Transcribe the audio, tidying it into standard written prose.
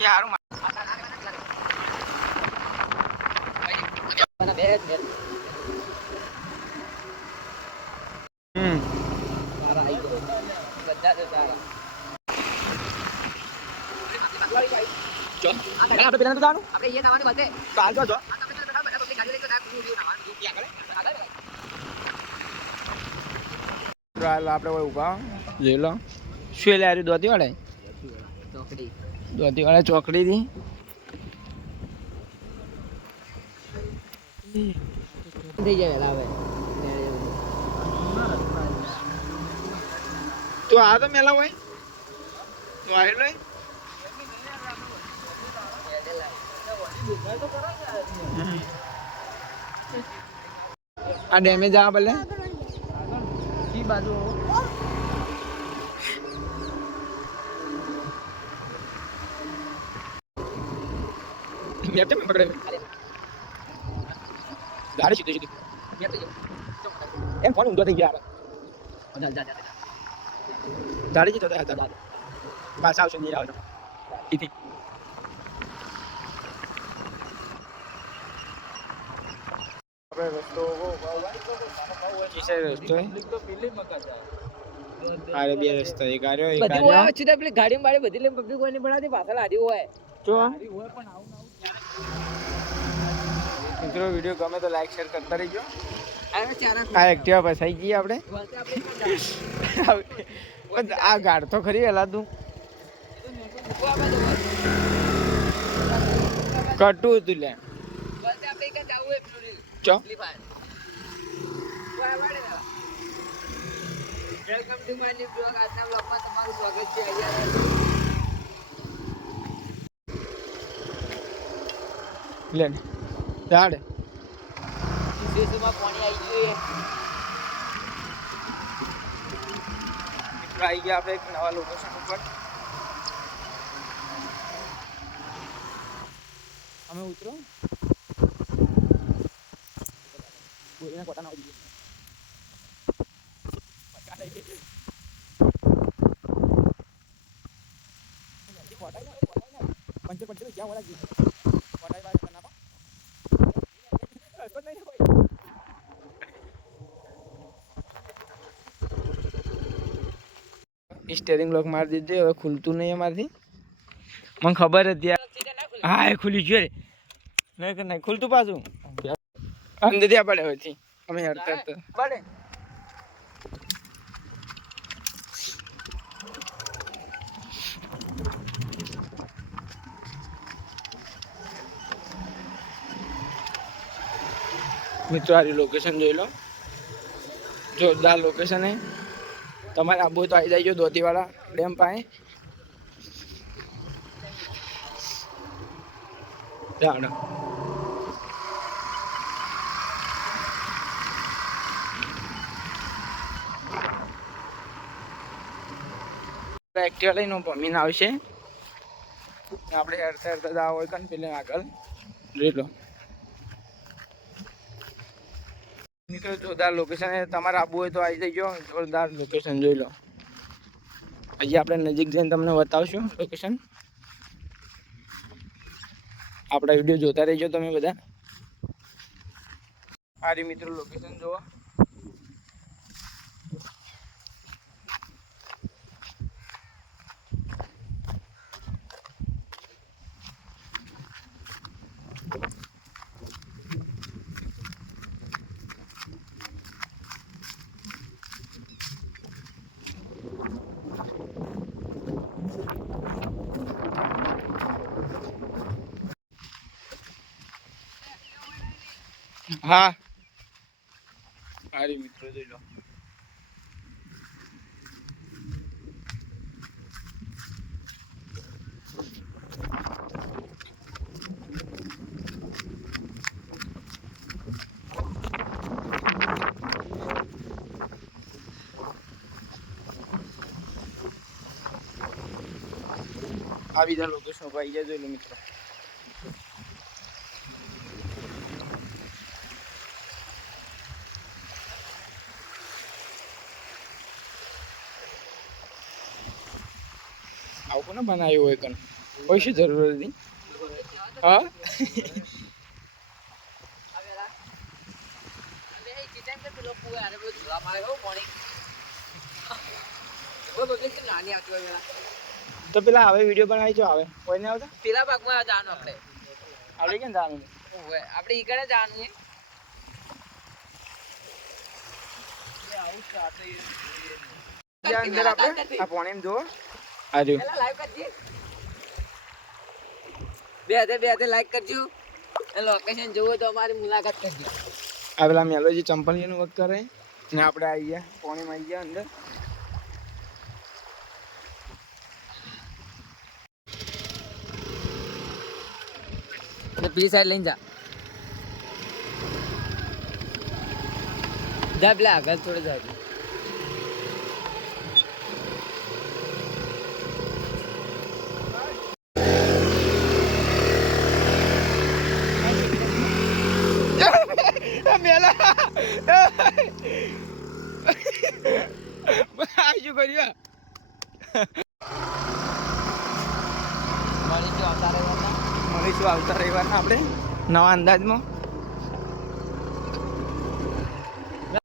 યારું આપણે પેલા તો જાણું આપણે એ નાવાનું બતે કાલ જો આપણે બધા ગાડી લઈને તો ડાયરેક્ટ વિડિયો નાવાનું આગળ આપણે કોઈ ઉભા જોઈ લો શું લે આરી દોતી વાળે ચોકડી દોતી વાળે ચોકડી થી થઈ જાય હવે તો આ તો મેલા હોય તો આ લે આ ડેમેજ આ ભલે કી બાજુ મેં પકડે ગાડી સીધી સીધી એમ ફોન ઊંધો થઈ ગયા ગાડી જી તો હતા પાછા આવશે નહીં આવે ઈથી રસ્તો અરે બે રસ્તો એક આર્યો એક આર્યો સીધા પેલી ગાડી મારી બધી લે પબ્લિક કોઈની બનાતી પાછળ આડી હોય તો મિત્રો વિડિયો ગમે તો લાઈક શેર કરતા રહેજો આ એક્ટિવા ફસાઈ ગઈ આપણે આ ગાડ તો ખરી હલા તું કટું તું લે ચો welcome to my new blog આજના બ્લોગમાં તમારું સ્વાગત છે લે ઝાડ સીસીમાં પાણી આવી ગયું મિત્રો આવી ગયા આપણે એક નવા લોકેશન ઉપર અમે ઉતરો બોલીને કોટા ના આવી पंचर पंचर क्या वाला जी वाला बात करना पा नहीं कोई स्टीयरिंग लॉक मार दीजिए હવે ખુલતું નહીં અમારથી મને ખબર હતી હા એ ખુલી ગયો રે નહીં ખુલતું પાછું અંદર ત્યાં પડે પછી અમે હડતા પડે મિત્રો આ લોકેશન જોઈ લો જોરદાર લોકેશન હે તમારે આબુ તો આવી જાય દોતીવાળા ડેમ પાસે જાણો એક્ટિવા લઈને પમીને આવશે આપણે હેરતા હેરતા જવા હોય કન પેલે આગળ જોઈ લો મિત્રો જોરદાર લોકેશન તમારે આવવું હોય તો આવી જજો જોરદાર લોકેશન જોઈ લો હજી આપણે નજીક જઈને તમને બતાવશું લોકેશન આપણા વિડીયો જોતા રહેજો તમે બધા સારી મિત્રો લોકેશન જોવા हाँ सारी मित्रों જોઈ લો આ બીજા લોકેશન પર આવી જાય જોઈ લો મિત્રો આવું કોને બનાવ્યું હોય કન કોઈ શું જરૂર હતી? હા તો પેલા હવે વિડીયો બનાવી જો આવે કોઈ નહીં આવતા પેલા ભાગમાં જવાનું આપણે કેમ જવાનું આપણે ઈ કડે જવાનું અંદર આપણે આ પાણી જો આ જો લાઈવ કરજે બે હાથે લાઈક કરજો અને લોકેશન જોવો તો અમારી મુલાકાત કરજો આ પેલા મેલોજી ચંપલીનું વર્ક કરે ને આપણે આવી ગયા પાણીમાં આવી ગયા અંદર પેલી સાઈડ લઈને જા પેલા આગળ થોડે જાય મેલા શું કર્યું મળીશું આવતા રવિવારના આપણે નવા અંદાજમાં